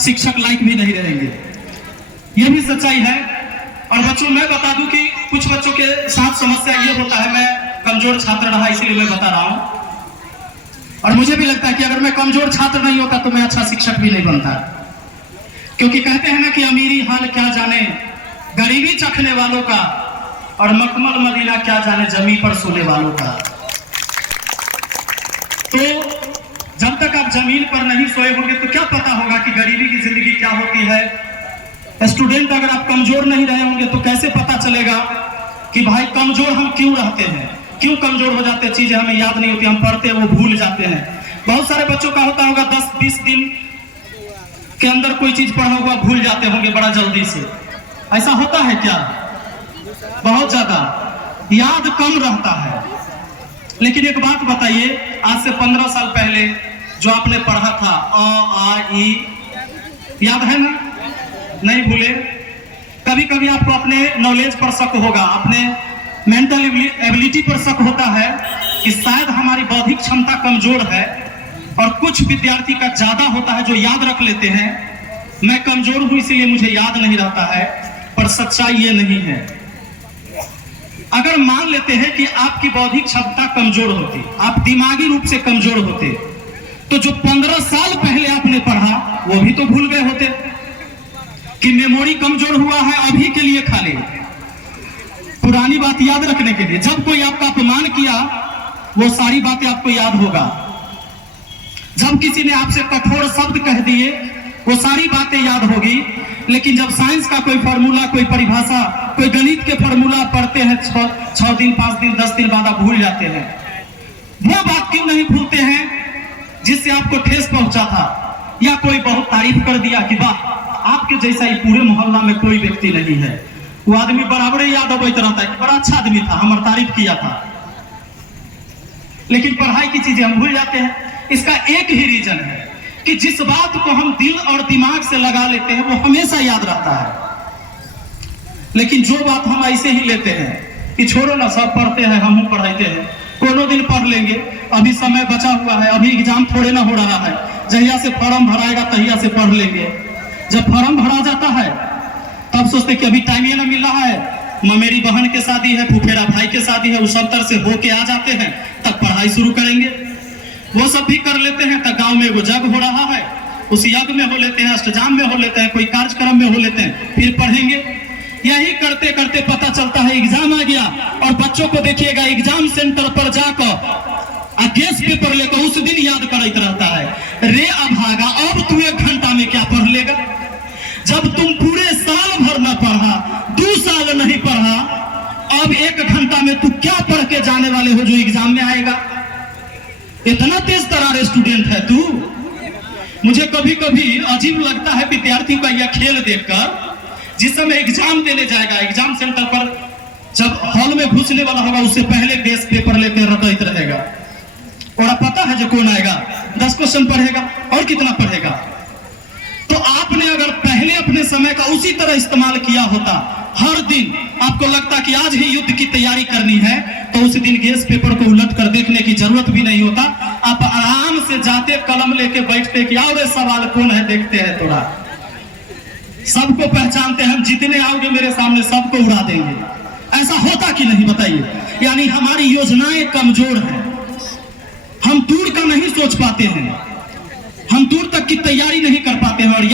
शिक्षक लायक भी नहीं रहेंगे। यह भी सच्चाई है। और बच्चों मैं बता दूं कि कुछ बच्चों के साथ समस्या ये होता है, मैं कमजोर छात्र रहा इसलिए मैं बता रहा हूं, और मुझे भी लगता है कि अगर मैं कमजोर छात्र नहीं होता तो मैं अच्छा शिक्षक भी नहीं बनता। क्योंकि कहते हैं ना कि अमीरी हाल क्या जाने गरीबी चखने वालों का, और मखमल मदीना क्या जाने जमी पर सोने वालों का। तो जब तक आप जमीन पर नहीं सोए होंगे तो क्या पता होगा कि गरीबी की जिंदगी क्या होती है। स्टूडेंट अगर आप कमजोर नहीं रहे होंगे तो कैसे पता चलेगा कि भाई कमजोर हम क्यों रहते हैं, क्यों कमजोर हो जाते हैं, चीजें हमें याद नहीं होती, हम पढ़ते हैं वो भूल जाते हैं। बहुत सारे बच्चों का होता होगा 10-20 दिन के अंदर कोई चीज पढ़ा हुआ भूल जाते होंगे बड़ा जल्दी से। ऐसा होता है क्या? बहुत ज्यादा याद कम रहता है। लेकिन एक बात बताइए, आज से 15 साल पहले जो आपने पढ़ा था अ आ ई, याद है ना? नहीं भूले? कभी कभी आपको अपने नॉलेज पर शक होगा, अपने मेंटल एबिलिटी पर शक होता है कि शायद हमारी बौद्धिक क्षमता कमजोर है, और कुछ विद्यार्थी का ज्यादा होता है जो याद रख लेते हैं मैं कमजोर हूं इसलिए मुझे याद नहीं रहता है। पर सच्चाई ये नहीं है। अगर मान लेते हैं कि आपकी बौद्धिक क्षमता कमजोर होती, आप दिमागी रूप से कमजोर होते, तो जो 15 साल पहले आपने पढ़ा वो भी तो भूल गए होते। कि मेमोरी कमजोर हुआ है अभी के लिए, खाली पुरानी बात याद रखने के लिए। जब कोई आपका अपमान किया वो सारी बातें आपको याद होगा। जब किसी ने आपसे कठोर शब्द कह दिए वो सारी बातें याद होगी। लेकिन जब साइंस का कोई फॉर्मूला, कोई परिभाषा, कोई गणित के फॉर्मूला पढ़ते हैं 6 दिन 5 दिन 10 दिन बाद आप भूल जाते हैं। वो बात क्यों नहीं भूलते हैं जिससे आपको ठेस पहुंचा था, या कोई बहुत तारीफ कर दिया कि वाह आपके जैसा ही पूरे मोहल्ला में कोई व्यक्ति नहीं है। वो आदमी बराबर याद अबैत रहता है कि बड़ा अच्छा आदमी था, हमारा तारीफ किया था। लेकिन पढ़ाई की चीजें हम भूल जाते हैं। इसका एक ही रीजन है कि जिस बात को हम दिल और दिमाग से लगा लेते हैं वो हमेशा याद रहता है। लेकिन जो बात हम ऐसे ही लेते हैं कि छोड़ो ना, सब पढ़ते हैं, हम पढ़ाते हैं, कोनो दिन पढ़ लेंगे, अभी समय बचा हुआ है, अभी एग्जाम थोड़े ना हो रहा है, जहिया से फॉर्म भराएगा तहिया से पढ़ लेंगे। जब फॉर्म भरा जाता है तब सोचते कि अभी टाइम ये ना मिल रहा है, मेरी बहन के शादी है, फुफेरा भाई के शादी है, उस अंतर से होके आ जाते हैं, तब पढ़ाई शुरू करेंगे। वो सब भी कर लेते हैं। तब गांव में वो यज्ञ हो रहा है, उस यज्ञ में हो लेते हैं, अष्टजाम में हो लेते हैं, कोई कार्यक्रम में हो लेते हैं, फिर पढ़ेंगे। यही करते करते पता चलता है एग्जाम आ गया। और बच्चों को देखिएगा एग्जाम सेंटर पर जाकर गेस्ट पेपर लेकर उस दिन याद करते रहता है, रे अभागा अब तू 1 घंटा में क्या पढ़ लेगा? जब तुम पूरे साल भर न पढ़ा, 2 साल नहीं पढ़ा, अब 1 घंटा में तू क्या पढ़ के जाने वाले हो जो एग्जाम में आएगा? इतना तेज तरार स्टूडेंट है तू। मुझे कभी कभी अजीब लगता है विद्यार्थियों का यह खेल देखकर। जिस समय एग्जाम देने जाएगा, एग्जाम सेंटर पर जब हॉल में घुसने वाला होगा उससे पहले टेस्ट पेपर लेकर रटैत रहेगा, और पता है जो कौन आएगा, 10 क्वेश्चन पढ़ेगा और कितना पढ़ेगा। तो आपने अगर पहले अपने समय का उसी तरह इस्तेमाल किया होता, हर दिन आपको लगता कि आज ही युद्ध की तैयारी करनी है, तो उस दिन गेस पेपर को उलट कर देखने की जरूरत भी नहीं होता। आप आराम से जाते, कलम लेके बैठते कि आओ रे सवाल कौन है देखते हैं, थोड़ा सबको पहचानते हैं, जितने आओगे मेरे सामने सबको उड़ा देंगे। ऐसा होता कि नहीं बताइए? यानी हमारी योजनाएं कमजोर हैं, हम दूर का नहीं सोच पाते हैं, हम दूर तक की तैयारी नहीं कर पाते हैं। और